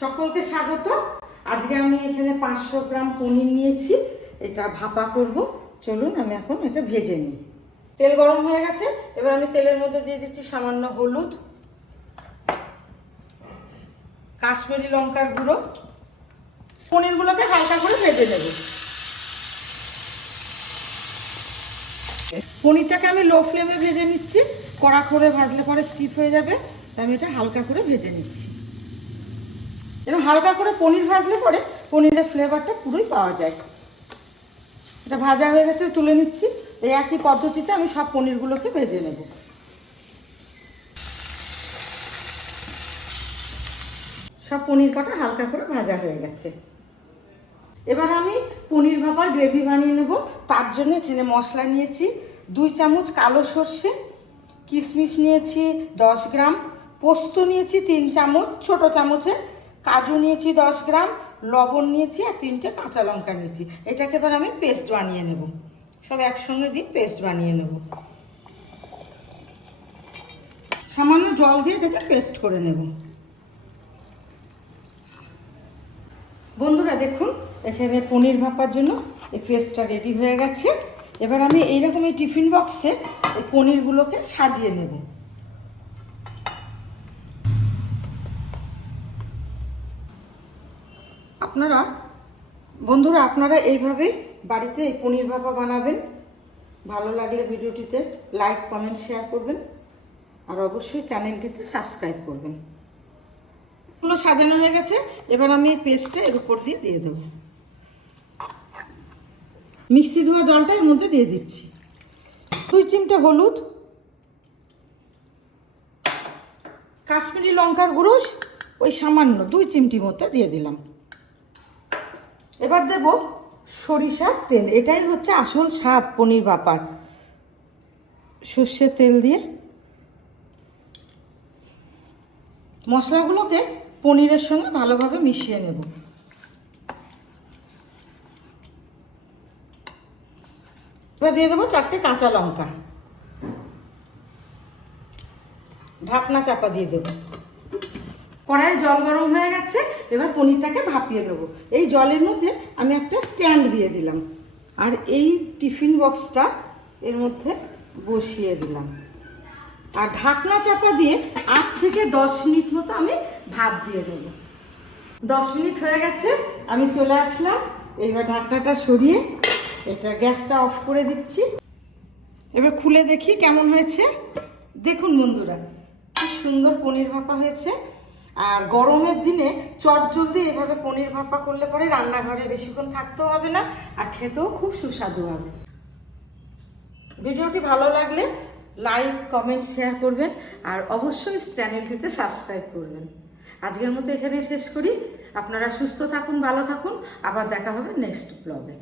সকলকে স্বাগত। আজকে আমি এখানে 500 গ্রাম পনির নিয়েছি, এটা ভাপা করব। চলুন আমি এখন এটা ভেজে নিই। তেল গরম হয়ে গেছে, এবার আমি তেলের মধ্যে দিয়ে দিচ্ছি সামান্য হলুদ, কাশ্মীরি লঙ্কার গুঁড়ো। পনিরগুলোকে হালকা করে ভেজে নেব। পনিরটাকে আমি লো ফ্লেমে ভেজে নিচ্ছি, কড়া করে ভাজলে পরে স্টিফ হয়ে যাবে, তাই আমি এটা হালকা করে ভেজে নিচ্ছি। এরকম হালকা করে পনির ভাজলে পরে পনিরের ফ্লেভারটা পুরোই পাওয়া যায়। এটা ভাজা হয়ে গেছে, তুলে নিচ্ছি। এই একই পদ্ধতিতে আমি সব পনিরগুলোকে ভেজে নেব। সব পনির কটা হালকা করে ভাজা হয়ে গেছে। এবার আমি পনির ভাপার গ্রেভি বানিয়ে নেব। তার জন্য এখানে মশলা নিয়েছি 2 চামচ কালো সর্ষে, কিশমিশ নিয়েছি 10 গ্রাম, পোস্ত নিয়েছি 3 চামচ ছোট চামচে, কাজু নিয়েছি 10 গ্রাম, লবণ নিয়েছি আর 3টে কাঁচা লঙ্কা নিয়েছি। এটাকে এবার আমি পেস্ট বানিয়ে নেব। সব একসঙ্গে দিয়ে পেস্ট বানিয়ে নেব। সামান্য জল দিয়ে এটাকে পেস্ট করে নেব। বন্ধুরা দেখুন, এখানে পনির ভাপার জন্য এই পেস্টটা রেডি হয়ে গেছে। এবার আমি এইরকম এই টিফিন বক্সে এই পনিরগুলোকে সাজিয়ে নেব। বন্ধুরা আপনারা এইভাবে বাড়িতে এই পনির ভাপা বানাবেন। ভালো লাগলে ভিডিওটিতে লাইক, কমেন্ট, শেয়ার করবেন আর অবশ্যই চ্যানেলটিতে সাবস্ক্রাইব করবেন। এগুলো সাজানো হয়ে গেছে, এবার আমি এই পেস্টটা এর উপর দিয়ে দেবো। মিক্সি ধোয়া জলটা এর মধ্যে দিয়ে দিচ্ছি। 2 চিমটে হলুদ, কাশ্মীরি লঙ্কার গুঁড়ো ওই সামান্য 2 চিমটি মতো দিয়ে দিলাম। এবার দেব সরিষার তেল। এটাই হচ্ছে আসল স্বাদ পনির ভাপার। সর্ষের তেল দিয়ে মশলাগুলোকে পনিরের সঙ্গে ভালোভাবে মিশিয়ে নেব। এবার দিয়ে দেবো 4টে কাঁচা লঙ্কা। ঢাকনা চাপা দিয়ে দেবো। কড়াইয়ে জল গরম হয়ে গেছে, এবার পনিরটাকে ভাপিয়ে নেবো। এই জলের মধ্যে আমি একটা স্ট্যান্ড দিয়ে দিলাম আর এই টিফিন বক্সটা এর মধ্যে বসিয়ে দিলাম আর ঢাকনা চাপা দিয়ে 8 থেকে 10 মিনিট মতো আমি ভাপ দিয়ে দেবো। 10 মিনিট হয়ে গেছে, আমি চলে আসলাম। এবার ঢাকনাটা সরিয়ে এটা গ্যাসটা অফ করে দিচ্ছি। এবার খুলে দেখি কেমন হয়েছে। দেখুন বন্ধুরা, কি সুন্দর পনির ভাপা হয়েছে। আর গরমের দিনে চটজলদি এভাবে পনির ভাপা করলে পরে রান্নাঘরে বেশিক্ষণ থাকতেও হবে না আর খেতেও খুব সুস্বাদু হবে। ভিডিওটি ভালো লাগলে লাইক, কমেন্ট, শেয়ার করবেন আর অবশ্যই চ্যানেলটিতে সাবস্ক্রাইব করবেন। আজকের মতো এখানে শেষ করি। আপনারা সুস্থ থাকুন, ভালো থাকুন। আবার দেখা হবে নেক্সট ব্লগে।